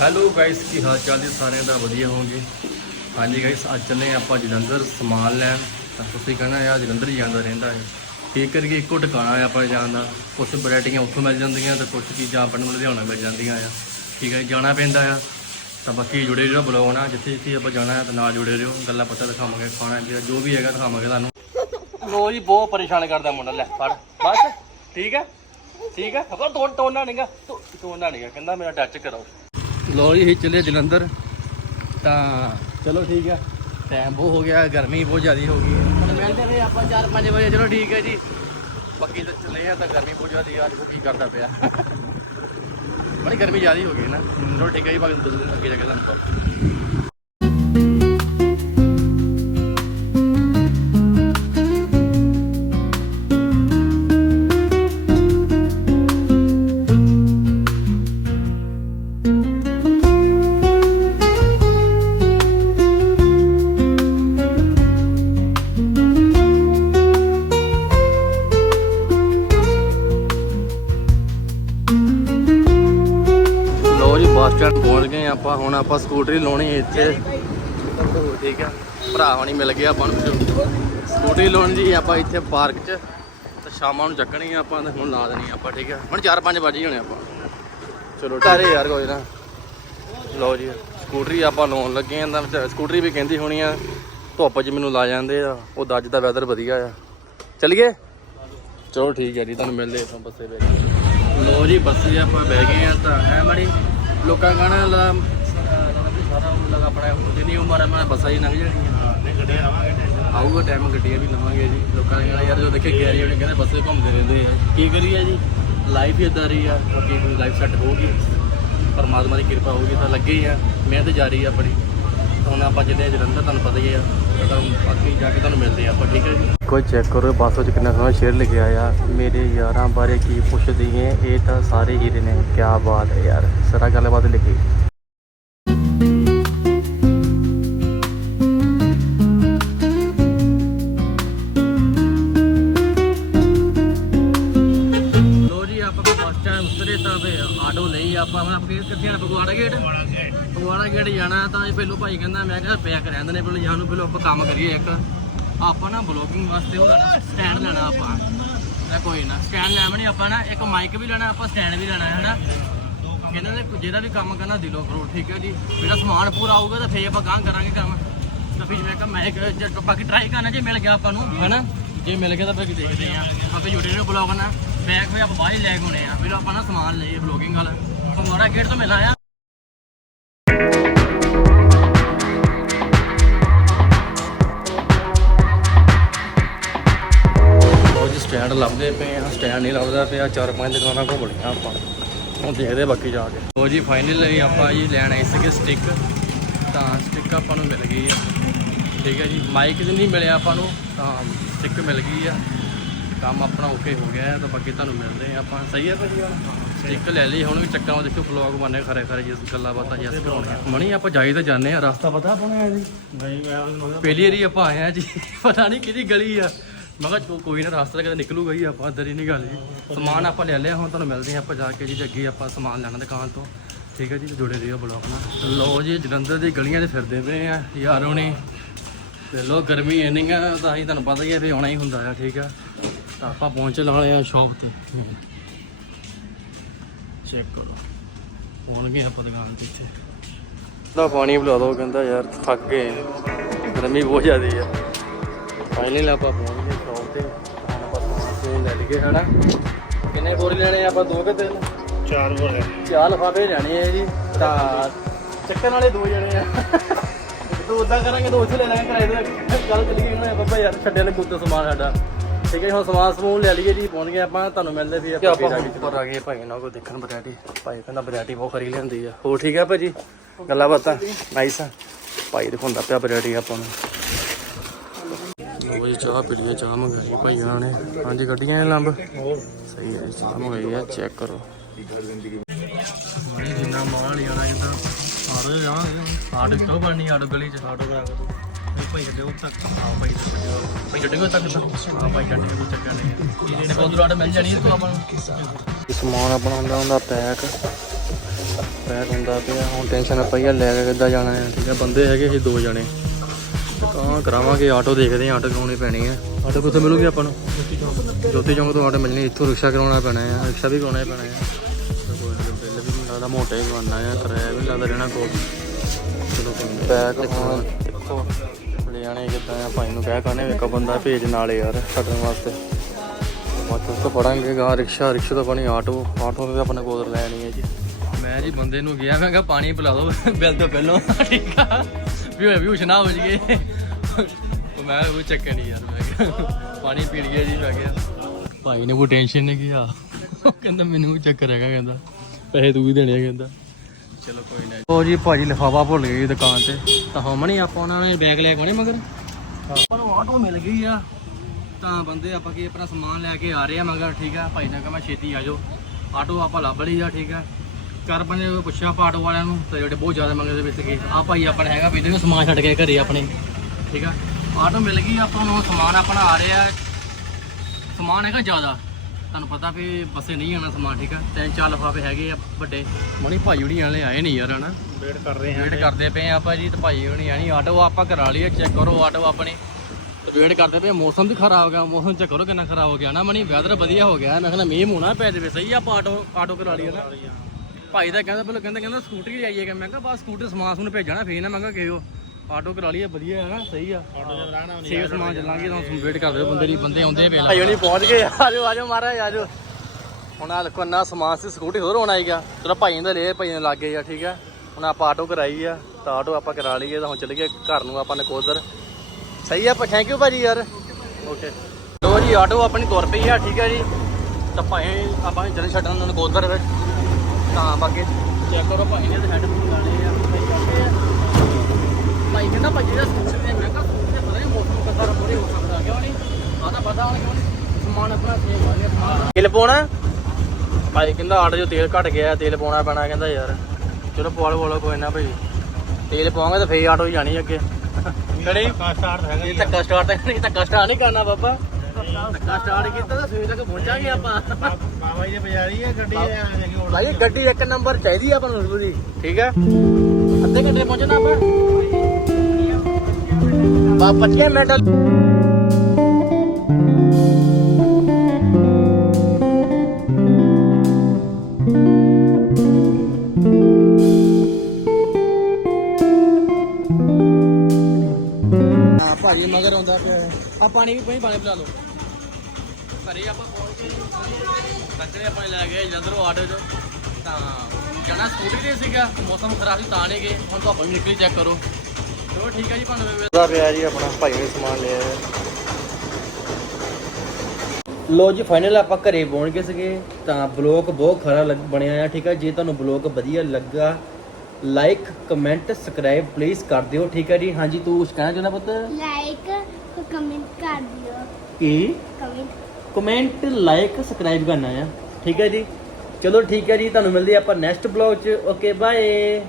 Hello guys ਕੀ ਹਾਲ ਚਾਲ ਜੀ? ਸਾਰਿਆਂ ਦਾ ਵਧੀਆ ਹੋਣਗੇ ਹਾਂਜੀ ਗਾਇਸ ਅੱਜ ਚੱਲੇ ਆਪਾਂ ਜਲੰਧਰ ਸਮਾਨ ਲੈਣ। ਤਾਂ ਤੁਸੀਂ ਕਹਿਣਾ ਆ ਜਲੰਧਰ ਹੀ ਜਾਂਦਾ ਰਹਿੰਦਾ ਹੈ। ਕੀ ਕਰੀਏ ਇੱਕੋ ਟਿਕਾਣਾ ਹੈ ਆਪਾਂ ਜਾਣ ਦਾ। ਕੁਝ ਵੈਰਾਈਟੀਆਂ ਉੱਥੋਂ ਮਿਲ ਜਾਂਦੀਆਂ ਤੇ ਕੁਝ ਚੀਜ਼ਾਂ ਆਪਾਂ ਨੂੰ ਲੁਧਿਆਣਾ ਮਿਲ ਜਾਂਦੀਆਂ ਆ। ਠੀਕ ਹੈ ਜਾਣਾ ਪੈਂਦਾ ਆ। ਤਾਂ ਬਾਕੀ ਜੁੜੇ ਰਹੋ ਬਲੌਗ ਨਾਲ, ਜਿੱਥੇ ਜਿੱਥੇ ਆਪਾਂ ਜਾਣਾ ਹੈ ਤਾਂ ਨਾਲ ਜੁੜੇ ਰਹੋ। ਗੱਲਾਂ ਪਤਾ ਦਿਖਾਵਾਂਗੇ, ਖਾਣਾ ਪੀਣਾ ਜੋ ਵੀ ਹੈਗਾ ਦਿਖਾਵਾਂਗੇ ਤੁਹਾਨੂੰ। ਲੋ ਜੀ, ਬਹੁਤ ਪਰੇਸ਼ਾਨ ਕਰਦਾ ਮੁੰਡਾ, ਲੈ ਫੜ। ਬਸ, ਠੀਕ ਹੈ? ਠੀਕ ਹੈ? ਖਬਰ ਤੋੜ ਤੋੜਨਾ ਨਹੀਂਗਾ ਤੋੜਨਾ ਨਹੀਂਗਾ ਕਹਿੰਦਾ ਮੇਰਾ ਟੱਚ ਕਰੋ ਲੋ ਜੀ ਅਸੀਂ ਚੱਲੇ ਜਲੰਧਰ। ਤਾਂ ਚਲੋ ਠੀਕ ਹੈ ਟਾਈਮ ਬਹੁਤ ਹੋ ਗਿਆ ਗਰਮੀ ਬਹੁਤ ਜ਼ਿਆਦੀ ਹੋ ਗਈ ਹੈ। ਹੁਣ ਮਿਲਦੇ ਰਹੇ ਆਪਾਂ 4-5 ਵਜੇ ਚਲੋ ਠੀਕ ਹੈ ਜੀ। ਬਾਕੀ ਤਾਂ ਚੱਲੇ ਆ ਤਾਂ ਗਰਮੀ ਬਹੁਤ ਜ਼ਿਆਦੀ ਆ ਦੇਖੋ ਕੀ ਕਰਦਾ ਪਿਆ। ਬੜੀ ਗਰਮੀ ਜ਼ਿਆਦੀ ਹੋ ਗਈ ਨਾ। ਚਲੋ ਠੀਕ ਹੈ ਜੀ ਬਾਕੀ ਅੱਗੇ ਜਾ ਕੇ ਤੁਹਾਨੂੰ ਆਪਾਂ ਹੁਣ ਆਪਾਂ ਸਕੂਟਰੀ ਲਾਉਣੀ ਇੱਥੇ। ਠੀਕ ਹੈ ਭਰਾ ਹੋਣੀ ਮਿਲ ਗਿਆ ਆਪਾਂ ਨੂੰ। ਸਕੂਟਰੀ ਲਾਉਣੀ ਜੀ ਆਪਾਂ ਇੱਥੇ ਪਾਰਕ 'ਚ। ਤੇ ਸ਼ਾਮਾਂ ਨੂੰ ਚੱਕਣੀ ਆ ਆਪਾਂ ਤੇ ਹੁਣ ਲਾ ਦੇਣੀ ਆ ਆਪਾਂ ਠੀਕ ਹੈ ਹੁਣ 4-5 ਵਜੇ ਹੋਣੇ ਆਪਾਂ। ਚਲੋ ਟਾਰੇ ਯਾਰ ਕੋਈ ਨਾ। ਲਓ ਜੀ ਸਕੂਟਰੀ ਆਪਾਂ ਲਾਉਣ ਲੱਗੇ ਆਂ ਤਾਂ ਸਕੂਟਰੀ ਵੀ ਕਹਿੰਦੀ ਹੋਣੀ ਆ ਧੁੱਪ 'ਚ ਮੈਨੂੰ ਲਾ ਜਾਂਦੇ ਆ। ਉਹ ਅੱਜ ਦਾ ਵੈਦਰ ਵਧੀਆ ਆ। ਚੱਲੀਏ ਚਲੋ ਠੀਕ ਹੈ ਜੀ ਤੁਹਾਨੂੰ ਮਿਲਦੇ ਆਪਾਂ ਬੱਸੇ ਬੈਠ ਲੋ ਜੀ ਬੱਸੇ ਆਪਾਂ ਬਹਿ ਗਏ ਆ ਤਾਂ ਹੈ ਮੜੀ। ਲੋਕਾਂ ਕਹਣਾ ਲਾ ਸਾਰਾ ਲਗਾ ਆਪਣਾ ਜਿੰਨੀ ਉਮਰ ਹੈ ਮੈਂ ਬੱਸਾਂ ਹੀ ਲੰਘ ਜਾਣੀਆਂ ਆਊਗਾ ਟਾਈਮ ਗੱਡੀਆਂ ਵੀ ਲਵਾਂਗੇ ਜੀ। ਲੋਕਾਂ ਨੇ ਕਹਿਣਾ ਯਾਰ ਜੋ ਦੇਖੇ ਗੈਰੀ ਉਹਨੇ ਕਹਿੰਦੇ ਬੱਸੇ ਘੁੰਮਦੇ ਰਹਿੰਦੇ ਆ। ਕੀ ਕਰੀਏ ਜੀ? ਲਾਈਫ ਹੀ ਇਦਾਂ ਰਹੀ ਆ ਬਾਕੀ ਲਾਈਫ ਸੈੱਟ ਹੋਊਗੀ। ਪਰਮਾਤਮਾ ਦੀ ਕਿਰਪਾ ਹੋਊਗੀ ਤਾਂ ਲੱਗੇ ਹੀ ਆ। ਮਿਹਨਤ ਜਾਰੀ ਆ ਆਪਣੀ। ਤਾਂ ਹੁਣ ਆਪਾਂ ਆ ਜਲੰਧਰ ਤੁਹਾਨੂੰ ਪਤਾ ਹੀ ਆ ਤਾਂ ਤੁਹਾਨੂੰ ਬਾਕੀ ਜਾ ਕੇ ਤੁਹਾਨੂੰ ਮਿਲਦੇ ਆ ਆਪਾਂ ਠੀਕ ਹੈ ਜੀ? ਕੋਈ ਚੈੱਕ ਕਰੋ ਬੱਸ ਵਿੱਚ ਕਿੰਨਾ ਸੋਹਣਾ ਸ਼ੇਰ ਲਿਖਿਆ ਆ। ਮੇਰੇ ਯਾਰਾਂ ਬਾਰੇ ਕੀ ਪੁੱਛਦੀ ਏ ਇਹ ਤਾਂ ਸਾਰੇ ਹੀਰੇ ਨੇ। ਕੀ ਬਾਤ ਹੈ ਯਾਰ ਸਾਰਾ ਗੱਲਬਾਤ ਲਿਖੀ। ਆਪਾਂ ਬੱਸ ਸਟੈਂਡ ਉਤਰੇ ਤਾਂ ਫੇ ਆਟੋ ਲਈ ਆਪਾਂ ਹੁਣ ਆਪਾਂ ਕਿੱਥੇ ਜਾਣਾ ਫਗਵਾੜਾ ਗੇਟ ਫਗਵਾੜਾ ਗੇਟ ਜਾਣਾ ਤਾਂ ਇਹ ਪਹਿਲੋਂ ਭਾਈ ਕਹਿੰਦਾ, ਮੈਂ ਕਿਹਾ ਪੈਕ ਰਹਿੰਦੇ ਨੇ ਪਹਿਲਾਂ ਜਾਨੂੰ ਪਹਿਲਾਂ ਆਪਾਂ ਕੰਮ ਕਰੀਏ ਇੱਕ। ਆਪਾਂ ਨਾ ਬਲੌਗਿੰਗ ਵਾਸਤੇ ਉਹ ਸਟੈਂਡ ਲੈਣਾ ਆਪਾਂ। ਨਾ ਕੋਈ ਨਾ ਸਟੈਂਡ ਲੈਣਾ ਨਹੀਂ, ਆਪਾਂ ਨਾ ਇੱਕ ਮਾਈਕ ਵੀ ਲੈਣਾ, ਆਪਾਂ ਸਟੈਂਡ ਵੀ ਲੈਣਾ ਹੈ ਨਾ ਕਹਿੰਦੇ ਨੇ ਜਿਹੜਾ ਵੀ ਕੰਮ ਕਰਨਾ, ਦਿਲੋਂ ਕਰੋ, ਠੀਕ ਹੈ ਜੀ? ਮੇਰਾ ਸਮਾਨ ਪੂਰਾ ਆਊਗਾ ਤਾਂ ਫੇਰ ਆਪਾਂ ਗਾਂ ਕਰਾਂਗੇ ਕੰਮ। ਤਾਂ ਫਿਰ ਮੈਂ ਕਿਹਾ, ਮੈਂ ਇੱਕ ਬਾਕੀ ਟਰਾਈ ਕਰਨਾ, ਜੇ ਮਿਲ ਗਿਆ ਆਪਾਂ ਨੂੰ, ਹੈਨਾ? ਜੇ ਮਿਲ ਗਿਆ ਤਾਂ ਫਿਰ ਦੇਖਦੇ ਆਂ ਆਪਾਂ ਜੁੜੇ ਨੇ ਬਲੌਗ ਨਾਲ। ਬੈਗ ਵੀ ਆਪਾਂ ਬਾਹਰ ਹੀ ਲੈ ਕੇ ਆਉਣੇ ਆ। ਫਿਰ ਆਪਾਂ ਨਾ ਸਮਾਨ ਲਈਏ ਬਲੌਗਿੰਗ ਵਾਲਾ। ਫਗਵਾੜਾ ਗੇਟ ਤੋਂ ਮਿਲ ਆਇਆ। ਸਟੈਂਡ ਲੱਭਦੇ ਪਏ ਆ ਸਟੈਂਡ ਨਹੀਂ ਲੱਭਦਾ ਪਿਆ ਚਾਰ ਪੰਜ ਦੁਕਾਨਾਂ ਘੁੰਮ ਲਈਆਂ ਆਪਾਂ। ਹੁਣ ਦੇਖਦੇ ਬਾਕੀ ਜਾ ਕੇ। ਲੋ ਜੀ ਫਾਈਨਲੀ ਆਪਾਂ ਜੀ ਲੈਣ ਆਏ ਸੀਗੇ ਸਟਿਕ ਤਾਂ ਸਟਿਕ ਆਪਾਂ ਨੂੰ ਮਿਲ ਗਈ ਆ। ਠੀਕ ਹੈ ਜੀ ਮਾਈਕ ਨਹੀਂ ਮਿਲਿਆ ਆਪਾਂ ਨੂੰ ਤਾਂ ਸਟਿਕ ਮਿਲ ਗਈ ਆ। ਕੰਮ ਆਪਣਾ ਓਕੇ ਹੋ ਗਿਆ ਤਾਂ ਬਾਕੀ ਤੁਹਾਨੂੰ ਮਿਲਦੇ ਆ ਆਪਾਂ। ਸਹੀ ਹੈ ਭਾਜੀ ਸਟਿਕ ਲੈ ਲਈ ਹੁਣ ਵੀ ਚੱਕਾਂ ਦੇਖੋ ਵਲੌਗ ਬਣੇ ਖਰੇ ਖਰੇ ਜਿਸ ਗੱਲਾਂ ਬਾਤਾਂ ਜਿਸ ਕਰਾਉਣੇ ਮਣੀ ਆਪਾਂ ਜਾਈ ਤਾਂ ਜਾਂਦੇ ਆ ਰਸਤਾ ਪਤਾ ਬਣਿਆ ਜੀ? ਨਹੀਂ ਮੈਂ ਪਹਿਲੀ ਵਾਰੀ ਆਪਾਂ ਆਏ ਆ ਜੀ ਪਤਾ ਨਹੀਂ ਕਿਹਦੀ ਗਲੀ ਆ। ਮੈਂ ਕਿਹਾ ਚਲੋ ਕੋਈ ਨਾ, ਰਸਤਾ ਕਦੇ ਨਿਕਲੂਗਾ ਹੀ, ਆਪਾਂ ਅੰਦਰ ਹੀ ਨਹੀਂ ਗੱਲ ਜੀ। ਸਮਾਨ ਆਪਾਂ ਲੈ ਲਿਆ, ਹੁਣ ਤੁਹਾਨੂੰ ਮਿਲਦੇ ਹਾਂ ਆਪਾਂ ਜਾ ਕੇ ਜੀ ਤੇ ਅੱਗੇ ਆਪਾਂ ਸਮਾਨ ਲੈਣਾ ਦੁਕਾਨ ਤੋਂ। ਠੀਕ ਹੈ ਜੀ ਜੁੜੇ ਰਹੋ ਬਲੌਗ ਨਾਲ ਲੋ ਜੀ, ਜਲੰਧਰ ਦੀ ਗਲੀਆਂ 'ਚ ਫਿਰਦੇ ਪਏ ਆ, ਯਾਰ ਹੁਣੇ ਤੇ ਲੋ ਗਰਮੀ ਇੰਨੀ ਆ, ਤਾਂ ਅਸੀਂ ਤੁਹਾਨੂੰ ਪਤਾ ਹੀ ਹੈ ਵੀ ਆਉਣਾ ਹੀ ਹੁੰਦਾ ਆ, ਠੀਕ ਆ। ਤਾਂ ਆਪਾਂ ਪਹੁੰਚ ਵਾਲੇ ਆ ਸ਼ਾਪ ਤੇ। ਚੈੱਕ ਕਰੋ। ਪਹੁੰਚ ਆਪਾਂ ਦੁਕਾਨ ਤੇ ਇੱਥੇ। ਦਾ ਪਾਣੀ ਬੁਲਾ ਦੋ ਕਹਿੰਦਾ ਯਾਰ, ਥੱਕ ਗਏ। ਗਰਮੀ ਬਹੁਤ ਜ਼ਿਆਦੀ ਆ। ਫਾਈਨਲੀ ਆਪਾਂ ਪਹੁੰਚ ਲਈਏ ਹਨਾ। ਕਿੰਨੇ ਬੋਰੀ ਲੈਣੇ ਆਪਾਂ? ਦੋ ਕਿ ਤਿੰਨ? ਚਾਰ ਬੋਲੇ ਚਾਰ ਲਫਾਫੇ ਲੈਣੇ ਆ ਜੀ। ਤਾਂ ਚੱਕਣ ਵਾਲੇ ਦੋ ਜਣੇ ਆ। ਤੂੰ ਉਦਾਂ ਕਰਾਂਗੇ ਤਾਂ ਉੱਥੇ ਲੈ ਲਾਂਗੇ ਕਿਰਾਏ ਤੇ। ਚੱਲ ਚੱਲ ਗਏ ਨਾ ਬਾਬਾ ਯਾਰ ਛੱਡਿਆ ਲੈ ਕੁੱਤਾ ਸਮਾਨ ਸਾਡਾ। ਠੀਕ ਹੈ ਹੁਣ ਸਮਾਨ ਸਮੂਨ ਲੈ ਲਈਏ ਜੀ ਪਹੁੰਚ ਗਏ ਆਪਾਂ ਤੁਹਾਨੂੰ ਮਿਲਦੇ ਫਿਰ ਆਪਾਂ ਆ ਕੇ ਉੱਪਰ ਆ ਗਏ ਭਾਈ ਨਾਲ ਕੋ ਦੇਖਣ ਬਰਿਆਟੀ ਭਾਈ ਕਹਿੰਦਾ ਬਰਿਆਟੀ ਬਹੁਤ ਖਰੀ ਲੈਂਦੀ ਆ। ਹੋਰ ਠੀਕ ਆ ਭਾਜੀ? ਗੱਲਾਂ ਬਾਤਾਂ? ਨਾਈਸ ਆ। ਭਾਈ ਦਿਖਾਉਂਦਾ ਪਿਆ ਬਰਿਆਟੀ ਆਪਾਂ ਨੂੰ। ਜੀ ਚਾਹ ਪੀ ਲਈਏ ਚਾਹ ਮੰਗਾਈ ਭਾਈ ਉਹਨਾਂ ਨੇ। ਹਾਂਜੀ ਗੱਡੀਆਂ ਨੇ ਲੰਬ? ਸਹੀ ਹੈ ਚਾਹ ਮੰਗਾਈ ਆ ਚੈੱਕ ਕਰੋ। ਮਾੜੀ ਜਿੰਨਾ ਮਾਲ ਹੀ ਆਣਾ ਜਿੱਦਾਂ ਆੜੋ ਜਾਵਾਂਗੇ ਆੜੋ ਕਿਉਂ ਬਣਨੀ ਆੜੋ ਗਲੀ ਚ ਆੜੋ ਦਾ ਭਾਈ ਛੱਡੇ ਉਹ ਤੱਕ ਆ ਭਾਈ ਛੱਡੇ ਭਾਈ ਛੱਡੇ ਉਹ ਤੱਕ ਆ ਭਾਈ ਛੱਡੇ ਕੋਈ ਚੱਕਰ ਨਹੀਂ ਇਹਨੇ ਕੋਲ ਆਟ ਮਿਲ ਜਾਣੀ ਤੋਂ ਆਪਾਂ ਨੂੰ ਸਮਾਨ ਆਪਣਾ ਹੁੰਦਾ ਹੁੰਦਾ ਪੈਕ। ਪੈਕ ਹੁੰਦਾ ਪਿਆ ਹੁਣ ਟੈਨਸ਼ਨ ਪਈ ਆ ਲੈ ਕੇ ਕਿੱਦਾਂ ਜਾਣਾ ਹੈ? ਠੀਕ ਹੈ ਬੰਦੇ ਹੈਗੇ ਸੀ ਦੋ ਜਣੇ। ਕਾਂ ਕਰਾਵਾਂਗੇ ਆਟੋ ਦੇਖਦੇ ਆ ਆਟੋ ਕਰਾਉਣੀ ਪੈਣੀ ਹੈ ਆਟੋ ਕਿੱਥੋਂ ਮਿਲੂਗੀ ਆਪਾਂ ਨੂੰ? ਜੋਤੀ ਚੌਂਕ ਤੋਂ ਆਟੋ ਮਿਲਣੀ ਇੱਥੋਂ ਰਿਕਸ਼ਾ ਕਰਾਉਣਾ ਪੈਣਾ ਹੈ ਰਿਕਸ਼ਾ ਵੀ ਕਰਾਉਣਾ ਪੈਣਾ ਤੇ ਨਾ ਬਿੱਲ ਵੀ ਲੱਗਦਾ ਮੋਟਾ ਹੀ ਕਿਰਾਇਆ ਵੀ ਲੱਗਦਾ ਰਹਿਣਾ ਕੋਲ। ਚਲੋ ਕੋਈ ਪੈਕ ਦੇਖੋ। ਲੈ ਕਿੱਦਾਂ ਆ ਭਾਈ ਨੂੰ ਕਹਿ ਕਰਨੇ ਵੇਖੋ ਬੰਦਾ ਭੇਜ ਨਾਲੇ ਯਾਰ ਛੱਡਣ ਵਾਸਤੇ। ਉਸ ਤੋਂ ਪੜਾਂਗੇ ਗਾ ਰਿਕਸ਼ਾ ਰਿਕਸ਼ਾ ਤੋਂ ਬਣੀ ਆਟੋ ਆਟੋ ਤੇ ਆਪਣੇ ਕੋਲ ਲੈਣੀ ਹੈ ਜੀ। ਮੈਂ ਜੀ ਬੰਦੇ ਨੂੰ ਗਿਆ ਮੈਂ ਕਿਹਾ ਪਾਣੀ ਪਿਲਾ ਦਿਓ ਬਿੱਲ ਤੋਂ ਪਹਿਲਾਂ। ਠੀਕ ਆ। ਵੀ ਹੋਇਆ ਵੀ ਹੁਸ਼ ਨਾ ਹੋ ਜੀਏ ਮੈਂ ਉਹ ਚੱਕਿਆ ਯਾਰ, ਮੈਂ ਕਿਹਾ ਪਾਣੀ ਪੀ ਲਿਆ ਜੀ, ਮੈਂ ਕਿਹਾ। ਭਾਈ ਨੇ ਕੋਈ ਟੈਨਸ਼ਨ ਨਹੀਂ ਗਿਆ ਉਹ ਕਹਿੰਦਾ ਮੈਨੂੰ ਚੱਕਰ ਹੈਗਾ, ਕਹਿੰਦਾ। ਪੈਸੇ ਤੂੰ ਵੀ ਦੇਣੇ ਆ, ਕਹਿੰਦਾ। ਚਲੋ ਕੋਈ ਨਾ। ਉਹ ਜੀ ਭਾਜੀ ਲਿਫਾਫਾ ਭੁੱਲ ਗਏ ਦੁਕਾਨ ਤੇ। ਤਾਂ ਹਮਣੀ ਆਪਾਂ ਉਹਨਾਂ ਨੇ ਬੈਗ ਲੈ ਕੇ ਮਗਰ। ਆਪਾਂ ਨੂੰ ਆਟੋ ਮਿਲ ਗਈ ਆ। ਤਾਂ ਬੰਦੇ ਆਪਾਂ ਕੀ ਆਪਣਾ ਸਮਾਨ ਲੈ ਕੇ ਆ ਰਹੇ ਆ ਮਗਰ, ਠੀਕ ਆ? ਭਾਈ ਨੇ ਕਿਹਾ ਮੈਂ ਛੇਤੀ ਆ ਜਾਓ। ਆਟੋ ਆਪਾਂ ਲੱਭ ਲਈ ਆ, ਠੀਕ ਆ? ਚਾਰ ਪੰਜ ਪੁੱਛਿਆ ਆਪਾਂ ਆਟੋ ਵਾਲਿਆਂ ਨੂੰ, ਤੇ ਜਿਹੜੇ ਬਹੁਤ ਜ਼ਿਆਦਾ ਮੰਗਦੇ ਵਿੱਚ ਕੀ ਆ ਭਾਈ ਆਪਣਾ ਹੈਗਾ ਵੀ ਇਹਦੇ ਸਮਾਨ ਛੱਡ ਕੇ ਘਰੇ ਆਪਣੇ, ਠੀਕ ਆ? ਆਟੋ ਮਿਲ ਗਈ ਆਪਾਂ ਨੂੰ ਸਮਾਨ ਆਪਣਾ ਆ ਰਿਹਾ। ਸਮਾਨ ਹੈਗਾ ਜ਼ਿਆਦਾ। ਤੁਹਾਨੂੰ ਪਤਾ ਵੀ ਬੱਸੇ ਨਹੀਂ ਆਣਾ ਸਮਾਨ ਠੀਕ ਆ? ਤਿੰਨ ਚਾਰ ਲਿਫਾਫੇ ਹੈਗੇ ਆ ਵੱਡੇ। ਮਣੀ ਭਾਈ ਹੁਣੀ ਵਾਲੇ ਆਏ ਨਹੀਂ ਯਾਰ ਹਨਾ? ਵੇਟ ਕਰ ਰਹੇ ਹਾਂ ਵੇਟ ਕਰਦੇ ਪਏ ਆ ਆਪਾਂ ਜੀ ਤੇ ਭਾਈ ਹੁਣੀ ਆਣੀ ਆਟੋ ਆਪਾਂ ਕਰਾ ਲਈਏ ਚੈੱਕ ਕਰੋ ਆਟੋ ਆਪਣੀ। ਵੇਟ ਕਰਦੇ ਪਏ ਮੌਸਮ ਵੀ ਖਰਾਬ ਹੋ ਗਿਆ। ਮੌਸਮ ਚੈੱਕ ਕਰੋ ਕਿੰਨਾ ਖਰਾਬ ਹੋ ਗਿਆ ਨਾ ਮਣੀ ਵੈਦਰ ਵਧੀਆ ਹੋ ਗਿਆ ਮੈਂ ਕਹਿੰਦਾ ਮੀਂਹ ਮੂਣਾ ਪੈ ਜਾਵੇ ਸਹੀ ਆ ਆਪਾਂ ਆਟੋ ਆਟੋ ਕਰਾ ਲਈਏ ਨਾ। ਭਾਈ ਦਾ ਕਹਿੰਦਾ ਪਹਿਲਾਂ ਕਹਿੰਦਾ ਕਹਿੰਦਾ ਸਕੂਟਰੀ ਆਈਏਗਾ ਮੈਂ ਕਿਹਾ ਬਸ ਸਕੂਟਰ ਸਮਾਨ ਸਮੂਨ ਭੇਜਣਾ ਫੇਰ ਨਾ ਮੈਂ ਕਿਹਾ ਕਿਹੋ। ਆਟੋ ਕਰਾ ਲਈਏ ਵਧੀਆ ਹੈ ਨਾ ਸਹੀ ਆ। ਆਟੋ ਚ ਰਹਿਣਾ ਛੇ ਸਮਾਨ ਚੱਲਾਂਗੇ ਤਾਂ ਵੇਟ ਕਰਦੇ ਬੰਦੇ ਦੀ ਬੰਦੇ ਆਉਂਦੇ ਪਏ ਭਾਈ ਹੁਣੀ ਪਹੁੰਚ ਗਏ ਆਜੋ ਆਜੋ ਮਹਾਰਾਜ ਆਜੋ। ਹੁਣ ਆ ਦੇਖੋ ਨਾ ਸਮਾਨ ਸੀ ਸਕੂਟੀ ਹੋਰ ਹੋਣਾ ਹੀਗਾ ਚਲੋ ਭਾਈ ਦਾ ਲੈ ਭਾਈ ਨੇ ਲੱਗ ਗਏ ਆ ਠੀਕ ਆ। ਹੁਣ ਆਪਾਂ ਆਟੋ ਕਰਾਈ ਆ ਤਾਂ ਆਟੋ ਆਪਾਂ ਕਰਾ ਲਈਏ ਤਾਂ ਹੁਣ ਚੱਲ ਗਏ ਘਰ ਨੂੰ ਆਪਾਂ ਨਕੋਦਰ। ਸਹੀ ਆ ਥੈਂਕ ਯੂ ਭਾਜੀ ਯਾਰ। ਓਕੇ ਲੋ ਜੀ ਆਟੋ ਆਪਣੀ ਤੁਰ ਪਈ ਆ ਠੀਕ ਆ ਜੀ। ਤਾਂ ਭਾਈ ਆਪਾਂ ਚੱਲ ਛੱਡਣ ਨੂੰ ਨਕੋਦਰ। ਵਿੱਚ ਤਾਂ ਬਾਕੀ ਚੈੱਕ ਕਰੋ ਭਾਈ। ਨੇ ਤਾਂ ਹੈਡਫੋਨ ਲਾਣੇ ਆ। ਸਹੀ ਕਹਿੰਦੇ ਆ ਭਾਈ ਕਹਿੰਦਾ ਭਾਜੀ ਦਾ ਸਕੂਟਰ ਤੇ ਮੈਂ ਕਿਹਾ ਸਕੂਟਰ ਤੇ ਪਤਾ ਨਹੀਂ ਮੌਸਮ ਕਦਾਂ ਮੋਰੇ ਹੋ ਸਕਦਾ ਕਿਉਂ ਨਹੀਂ? ਆ ਤਾਂ ਪਤਾ ਹੁਣ ਕਿਉਂ ਨਹੀਂ? ਸਮਾਨ ਆਪਣਾ ਸੇਵ ਹੋ ਗਿਆ ਸਮਾਨ। ਤੇਲ ਪਾਉਣਾ? ਭਾਈ ਕਹਿੰਦਾ ਆਟੋ 'ਚ ਤੇਲ ਘਟ ਗਿਆ ਤੇਲ ਪਾਉਣਾ ਪੈਣਾ ਕਹਿੰਦਾ ਯਾਰ। ਚਲੋ ਪਵਾ ਲਓ ਕੋਈ ਨਾ ਭਾਈ। ਤੇਲ ਪਾਵਾਂਗੇ ਤਾਂ ਫੇਰ ਆਟੋ ਹੀ ਜਾਣੀ ਅੱਗੇ। ਕਿਹੜੀ ਕਾ ਸਟਾਰਟ ਹੈਗਾ ਇਹ ਧੱਕਾ ਸਟਾਰਟ ਨਹੀਂ ਧੱਕਾ ਸਟਾਰਟ ਨਹੀਂ ਕਰਨਾ ਬਾਬਾ। ਧੱਕਾ ਸਟਾਰਟ ਕੀਤਾ ਤਾਂ ਸਵੇਰ ਤੱਕ ਪਹੁੰਚਾਂਗੇ ਆਪਾਂ। ਬਾਬਾ ਜੀ ਬਜਾਰੀ ਹੈ ਗੱਡੀ ਹੈ ਜੇ ਕਿ ਭਾਈ ਗੱਡੀ ਇੱਕ ਨੰਬਰ ਚਾਹੀਦੀ ਆ ਆਪਾਂ ਨੂੰ ਜ਼ਰੂਰੀ ਠੀਕ ਹੈ ਅੱਧੇ ਘੰਟੇ ਪਹੁੰਚਣਾ ਆਪਾਂ? ਬਾ 25 ਮਿੰਟ ਹਾਂ ਭਾਜੀ ਮਗਰ ਆਉਂਦਾ ਪਿਆ ਹੈ। ਆ ਪਾਣੀ ਵੀ ਪਈ ਪਾਣੀ ਪਿਲਾ ਲਓ। ਘਰੇ ਆਪਾਂ ਪਹੁੰਚ ਗਏ ਬੱਚੇ ਆਪਣੇ ਲੈ ਗਏ ਜਲੰਧਰੋਂ ਆਟੋ 'ਚ। ਤਾਂ ਜਾਣਾ ਸਕੂਟੀ ਤੇ ਸੀਗਾ ਮੌਸਮ ਖਰਾਬ ਸੀ ਤਾਂ ਨਹੀਂ ਗਏ। ਹੁਣ ਤਾਂ ਵੀ ਨਿਕਲੀ ਚੈੱਕ ਕਰੋ। ਚਲੋ ਠੀਕ ਹੈ ਜੀ ਭਾਵੇਂ ਦਾ ਪਿਆ ਜੀ ਆਪਣਾ ਭਾਈ ਨੇ ਸਮਾਨ ਲਿਆ ਲੋ ਜੀ ਫਾਈਨਲ ਆਪਾਂ ਘਰੇ ਪਹੁੰਚ ਗਏ ਸੀਗੇ ਤਾਂ ਬਲੌਗ ਬਹੁਤ ਖਰਾ ਲੱਗ ਬਣਿਆ ਆ ਠੀਕ ਹੈ? ਜੇ ਤੁਹਾਨੂੰ ਬਲੌਗ ਵਧੀਆ ਲੱਗਾ ਲਾਈਕ ਕਮੈਂਟ ਸਬਸਕ੍ਰਾਈਬ ਪਲੀਜ਼ ਕਰ ਦਿਓ ਠੀਕ ਹੈ ਜੀ? ਹਾਂਜੀ ਤੂੰ ਕੁਝ ਕਹਿਣਾ ਚਾਹੁੰਦਾ ਪੁੱਤ? ਲਾਈਕ ਕਮੈਂਟ ਕਰ ਦਿਓ। ਕੀ? ਕਮੈਂਟ ਕਮੈਂਟ ਲਾਈਕ ਸਬਸਕ੍ਰਾਈਬ ਕਰਨਾ ਆ ਠੀਕ ਹੈ ਜੀ? ਚਲੋ ਠੀਕ ਹੈ ਜੀ ਤੁਹਾਨੂੰ ਮਿਲਦੇ ਆਪਾਂ ਨੈਕਸਟ ਬਲੌਗ 'ਚ। Okay bye